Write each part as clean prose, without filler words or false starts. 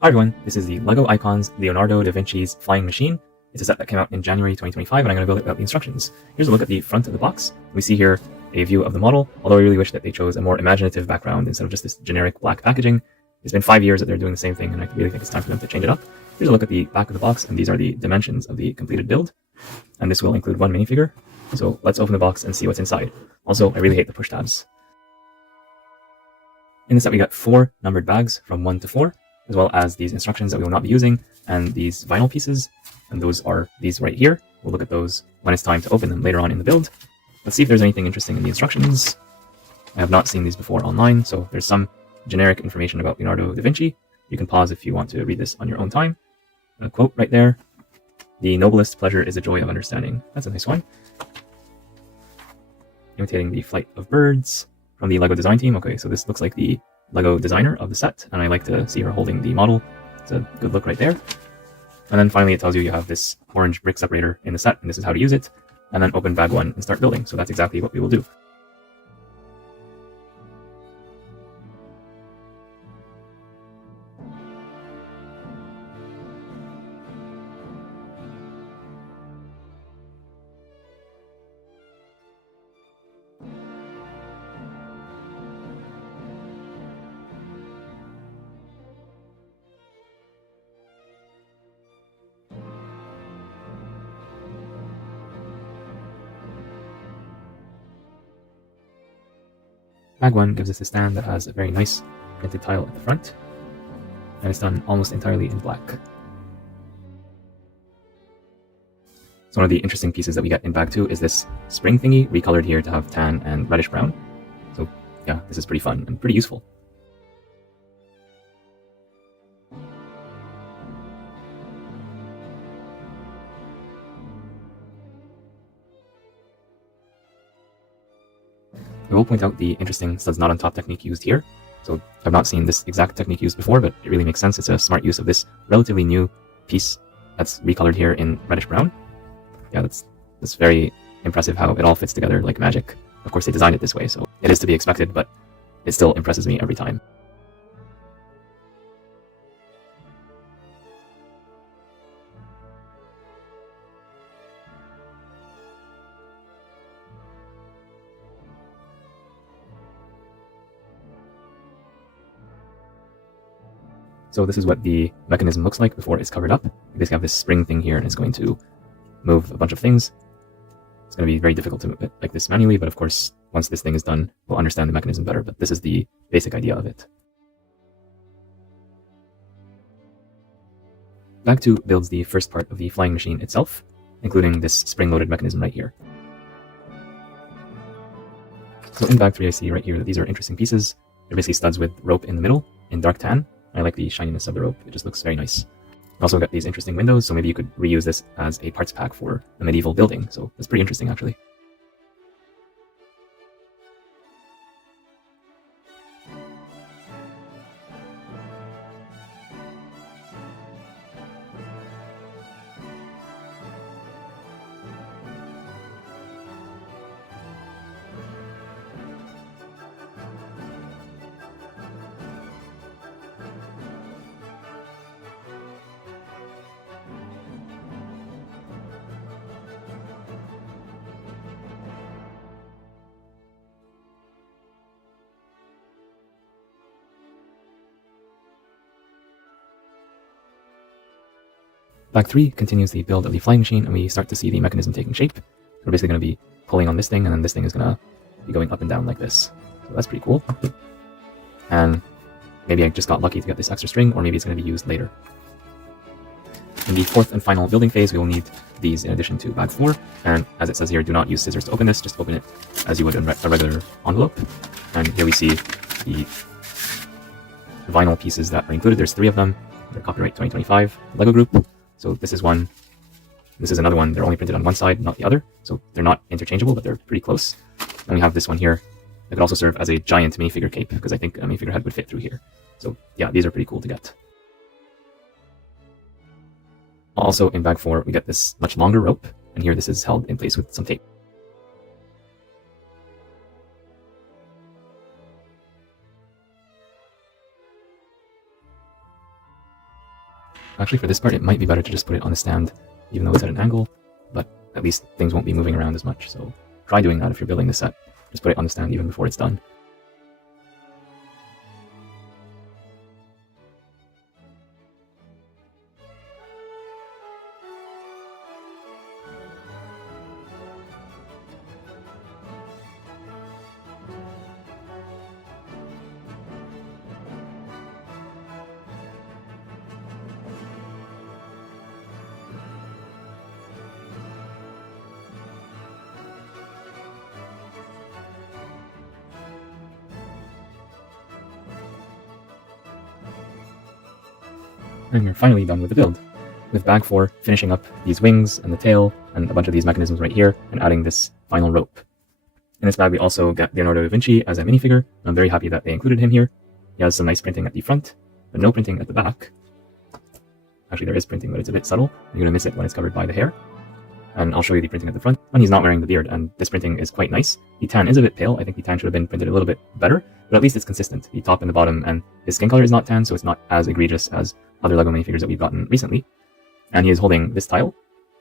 Hi everyone, this is the LEGO Icons Leonardo da Vinci's Flying Machine. It's a set that came out in January 2025 and I'm going to build it without the instructions. Here's a look at the front of the box. We see here a view of the model, although I really wish that they chose a more imaginative background instead of just this generic black packaging. It's been 5 years that they're doing the same thing and I really think it's time for them to change it up. Here's a look at the back of the box, and these are the dimensions of the completed build. And this will include one minifigure. So let's open the box and see what's inside. Also, I really hate the push tabs. In the set we got 4 numbered bags from 1 to 4. As well as these instructions that we will not be using, and these vinyl pieces, and those are these right here. We'll look at those when it's time to open them later on in the build. Let's see if there's anything interesting in the instructions. I have not seen these before online, so there's some generic information about Leonardo da Vinci. You can pause if you want to read this on your own time. A quote right there. The noblest pleasure is a joy of understanding. That's a nice one. Imitating the flight of birds from the LEGO design team. Okay, so this looks like the LEGO designer of the set, and I like to see her holding the model. It's a good look right there. And then finally it tells you have this orange brick separator in the set, and this is how to use it. And then open bag 1 and start building. So that's exactly what we will do. Bag 1 gives us a stand that has a very nice printed tile at the front, and it's done almost entirely in black. So one of the interesting pieces that we get in bag 2 is this spring thingy, recolored here to have tan and reddish brown. So yeah, this is pretty fun and pretty useful. I will point out the interesting studs not on top technique used here. So I've not seen this exact technique used before, but it really makes sense. It's a smart use of this relatively new piece that's recolored here in reddish brown. Yeah, that's very impressive how it all fits together like magic. Of course they designed it this way, so it is to be expected, but it still impresses me every time. So this is what the mechanism looks like before it's covered up. You basically have this spring thing here, and it's going to move a bunch of things. It's going to be very difficult to move it like this manually, but of course, once this thing is done, we'll understand the mechanism better, but this is the basic idea of it. Bag 2 builds the first part of the flying machine itself, including this spring-loaded mechanism right here. So in bag 3, I see right here that these are interesting pieces. They're basically studs with rope in the middle in dark tan. I like the shininess of the rope. It just looks very nice. We also got these interesting windows, so maybe you could reuse this as a parts pack for a medieval building. So that's pretty interesting, actually. Bag 3 continues the build of the flying machine, and we start to see the mechanism taking shape. We're basically going to be pulling on this thing, and then this thing is going to be going up and down like this. So that's pretty cool. And maybe I just got lucky to get this extra string, or maybe it's going to be used later. In the 4th and final building phase, we will need these in addition to bag 4. And as it says here, do not use scissors to open this, just open it as you would in a regular envelope. And here we see the vinyl pieces that are included. There's 3 of them. They're copyright 2025 LEGO Group. So this is one, this is another one. They're only printed on one side, not the other. So they're not interchangeable, but they're pretty close. And we have this one here. It could also serve as a giant minifigure cape, because I think a minifigure head would fit through here. So yeah, these are pretty cool to get. Also in bag 4, we get this much longer rope, and here this is held in place with some tape. Actually, for this part, it might be better to just put it on a stand, even though it's at an angle, but at least things won't be moving around as much. So try doing that if you're building this set. Just put it on the stand even before it's done. And you're finally done with the build, with bag 4 finishing up these wings and the tail and a bunch of these mechanisms right here and adding this final rope. In this bag we also get Leonardo da Vinci as a minifigure. I'm very happy that they included him here. He has some nice printing at the front, but no printing at the back. Actually there is printing, but it's a bit subtle. You're going to miss it when it's covered by the hair. And I'll show you the printing at the front. And he's not wearing the beard, and this printing is quite nice. The tan is a bit pale. I think the tan should have been printed a little bit better, but at least it's consistent. The top and the bottom, and his skin color is not tan, so it's not as egregious as other LEGO minifigures that we've gotten recently. And he is holding this tile,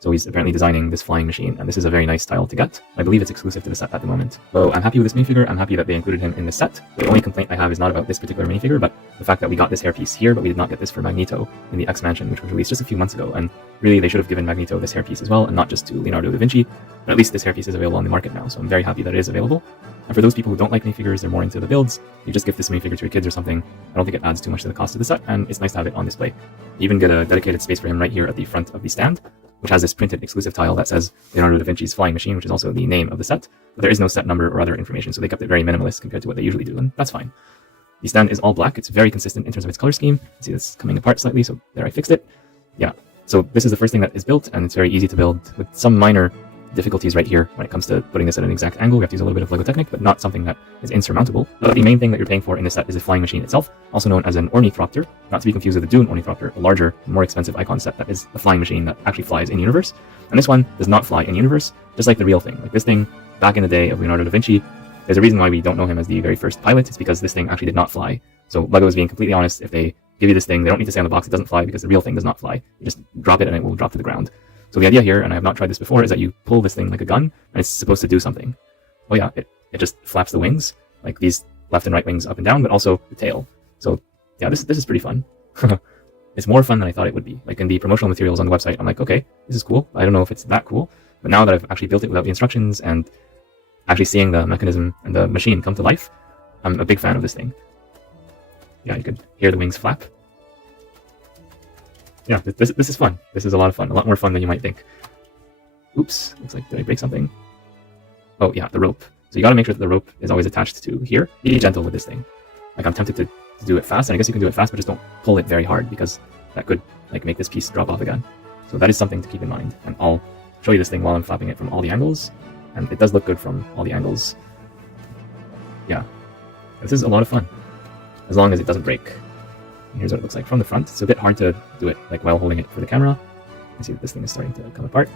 so he's apparently designing this flying machine, and this is a very nice tile to get. I believe it's exclusive to the set at the moment. So I'm happy with this minifigure. I'm happy that they included him in the set. The only complaint I have is not about this particular minifigure, but the fact that we got this hairpiece here, but we did not get this for Magneto in the X Mansion, which was released just a few months ago. And really, they should have given Magneto this hairpiece as well, and not just to Leonardo da Vinci. But at least this hairpiece is available on the market now, so I'm very happy that it is available. And for those people who don't like minifigures, they're more into the builds, you just gift this minifigure to your kids or something. I don't think it adds too much to the cost of the set, and it's nice to have it on display. You even get a dedicated space for him right here at the front of the stand, which has this printed exclusive tile that says Leonardo da Vinci's flying machine, which is also the name of the set. But there is no set number or other information, so they kept it very minimalist compared to what they usually do, and that's fine. The stand is all black. It's very consistent in terms of its color scheme. See this coming apart slightly, so there I fixed it. Yeah, so this is the first thing that is built, and it's very easy to build with some minor difficulties right here when it comes to putting this at an exact angle. We have to use a little bit of LEGO Technic, but not something that is insurmountable. But the main thing that you're paying for in this set is the flying machine itself, also known as an ornithopter, not to be confused with the Dune ornithopter, a larger, more expensive icon set that is a flying machine that actually flies in universe. And this one does not fly in universe, just like the real thing. Like this thing, back in the day of Leonardo da Vinci, there's a reason why we don't know him as the very first pilot. It's because this thing actually did not fly. So LEGO is being completely honest. If they give you this thing, they don't need to say on the box it doesn't fly, because the real thing does not fly. You just drop it and it will drop to the ground. So the idea here, and I have not tried this before, is that you pull this thing like a gun, and it's supposed to do something. Oh yeah, it just flaps the wings, like these left and right wings up and down, but also the tail. So yeah, this is pretty fun. It's more fun than I thought it would be. Like in the promotional materials on the website, I'm like, okay, this is cool. I don't know if it's that cool, but now that I've actually built it without the instructions and actually seeing the mechanism and the machine come to life, I'm a big fan of this thing. Yeah, you could hear the wings flap. Yeah, this is fun. This is a lot of fun. A lot more fun than you might think. Oops, looks like, did I break something? Oh yeah, the rope. So you gotta make sure that the rope is always attached to here. Be gentle with this thing. Like I'm tempted to do it fast, and I guess you can do it fast, but just don't pull it very hard, because that could like make this piece drop off again. So that is something to keep in mind. And I'll show you this thing while I'm flapping it from all the angles. And it does look good from all the angles. Yeah, this is a lot of fun, as long as it doesn't break. Here's what it looks like from the front. It's a bit hard to do it like while holding it for the camera. I see that this thing is starting to come apart.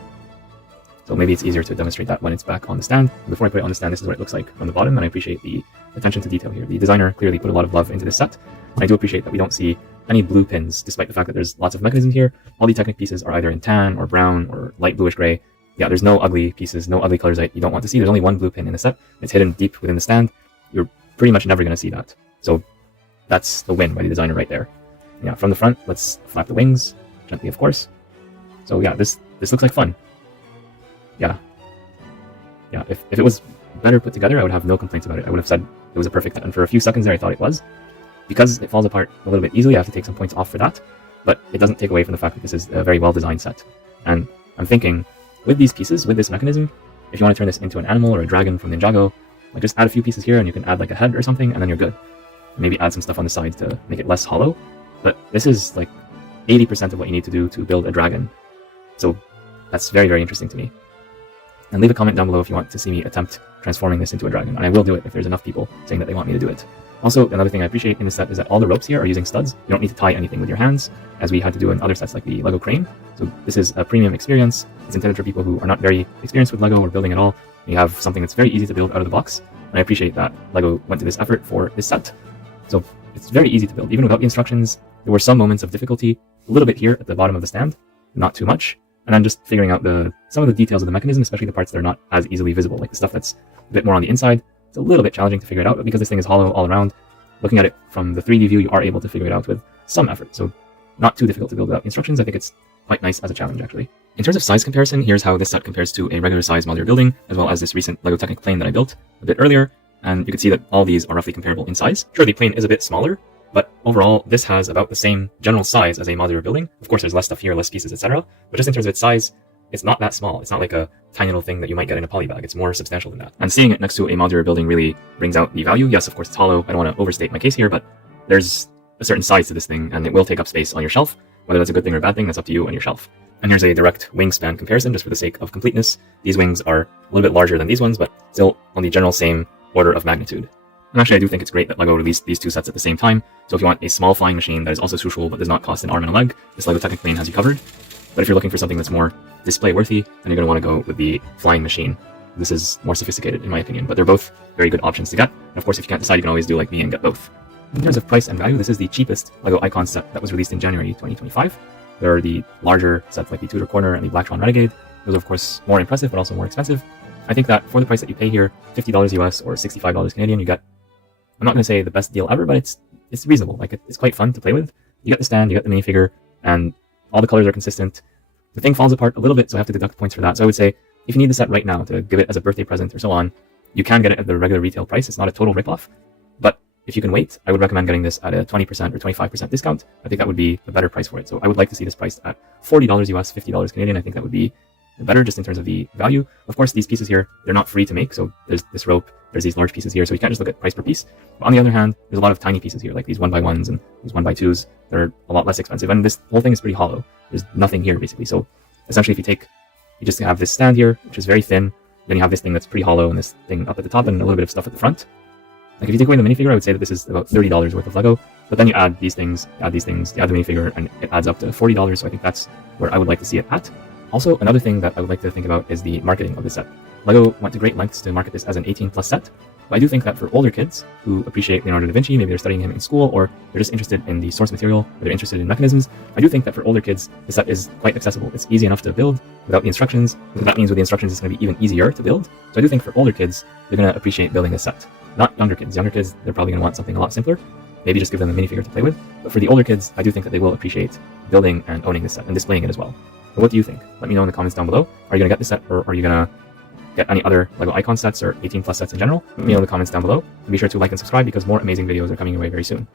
So maybe it's easier to demonstrate that when it's back on the stand. Before I put it on the stand, this is what it looks like from the bottom, and I appreciate the attention to detail here. The designer clearly put a lot of love into this set. And I do appreciate that we don't see any blue pins, despite the fact that there's lots of mechanism here. All the Technic pieces are either in tan or brown or light bluish gray. Yeah, there's no ugly pieces, no ugly colors that you don't want to see. There's only one blue pin in the set. It's hidden deep within the stand. You're pretty much never going to see that. So that's the win by the designer right there. Yeah, from the front, let's flap the wings, gently of course. So yeah, this looks like fun. Yeah. Yeah, if it was better put together, I would have no complaints about it. I would have said it was a perfect set, and for a few seconds there I thought it was. Because it falls apart a little bit easily, I have to take some points off for that, but it doesn't take away from the fact that this is a very well-designed set. And I'm thinking, with these pieces, with this mechanism, if you want to turn this into an animal or a dragon from Ninjago, like just add a few pieces here and you can add like a head or something, and then you're good. Maybe add some stuff on the side to make it less hollow. But this is like 80% of what you need to do to build a dragon. So that's very, very interesting to me. And leave a comment down below if you want to see me attempt transforming this into a dragon. And I will do it if there's enough people saying that they want me to do it. Also, another thing I appreciate in this set is that all the ropes here are using studs. You don't need to tie anything with your hands, as we had to do in other sets like the LEGO Crane. So this is a premium experience. It's intended for people who are not very experienced with LEGO or building at all. You have something that's very easy to build out of the box. And I appreciate that LEGO went to this effort for this set. So it's very easy to build, even without the instructions. There were some moments of difficulty a little bit here at the bottom of the stand, not too much, and then just figuring out some of the details of the mechanism, especially the parts that are not as easily visible, like the stuff that's a bit more on the inside. It's a little bit challenging to figure it out, but because this thing is hollow all around, looking at it from the 3D view, you are able to figure it out with some effort. So not too difficult to build without instructions. I think it's quite nice as a challenge, actually. In terms of size comparison, here's how this set compares to a regular size modular building, as well as this recent LEGO Technic plane that I built a bit earlier. And you can see that all these are roughly comparable in size. Sure, the plane is a bit smaller, but overall, this has about the same general size as a modular building. Of course, there's less stuff here, less pieces, etc. But just in terms of its size, it's not that small. It's not like a tiny little thing that you might get in a poly bag. It's more substantial than that. And seeing it next to a modular building really brings out the value. Yes, of course, it's hollow. I don't want to overstate my case here, but there's a certain size to this thing, and it will take up space on your shelf. Whether that's a good thing or a bad thing, that's up to you and your shelf. And here's a direct wingspan comparison, just for the sake of completeness. These wings are a little bit larger than these ones, but still on the general same order of magnitude. And actually, I do think it's great that LEGO released these two sets at the same time. So if you want a small flying machine that is also swooshable but does not cost an arm and a leg, this LEGO Technic plane has you covered. But if you're looking for something that's more display worthy, then you're going to want to go with the flying machine. This is more sophisticated, in my opinion, but they're both very good options to get. And of course, if you can't decide, you can always do like me and get both. In terms of price and value, this is the cheapest LEGO Icon set that was released in January 2025. There are the larger sets like the Tudor Corner and the Black Swan Renegade. Those are of course more impressive, but also more expensive. I think that for the price that you pay here, $50 US or $65 Canadian, you get, I'm not going to say the best deal ever, but it's reasonable. Like it's quite fun to play with. You get the stand, you get the minifigure, and all the colors are consistent. The thing falls apart a little bit, so I have to deduct points for that. So I would say, if you need the set right now to give it as a birthday present or so on, you can get it at the regular retail price. It's not a total ripoff. But if you can wait, I would recommend getting this at a 20% or 25% discount. I think that would be a better price for it. So I would like to see this priced at $40 US, $50 Canadian. I think that would be better just in terms of the value. Of course, these pieces here, they're not free to make. So there's this rope, there's these large pieces here. So you can't just look at price per piece. But on the other hand, there's a lot of tiny pieces here, like these 1x1s and these 1x2s. They're a lot less expensive. And this whole thing is pretty hollow. There's nothing here basically. So essentially, if you just have this stand here, which is very thin, then you have this thing that's pretty hollow and this thing up at the top and a little bit of stuff at the front. Like if you take away the minifigure, I would say that this is about $30 worth of LEGO, but then you add these things, you add the minifigure, and it adds up to $40, so I think that's where I would like to see it at. Also, another thing that I would like to think about is the marketing of this set. LEGO went to great lengths to market this as an 18+ set, but I do think that for older kids who appreciate Leonardo da Vinci, maybe they're studying him in school, or they're just interested in the source material, or they're interested in mechanisms, I do think that for older kids, the set is quite accessible. It's easy enough to build without the instructions, and that means with the instructions it's going to be even easier to build. So I do think for older kids, they're going to appreciate building this set. Not younger kids. Younger kids, they're probably going to want something a lot simpler. Maybe just give them a minifigure to play with. But for the older kids, I do think that they will appreciate building and owning this set and displaying it as well. But what do you think? Let me know in the comments down below. Are you going to get this set, or are you going to get any other LEGO Icon sets or 18+ sets in general? Let me know in the comments down below. And be sure to like and subscribe because more amazing videos are coming your way very soon.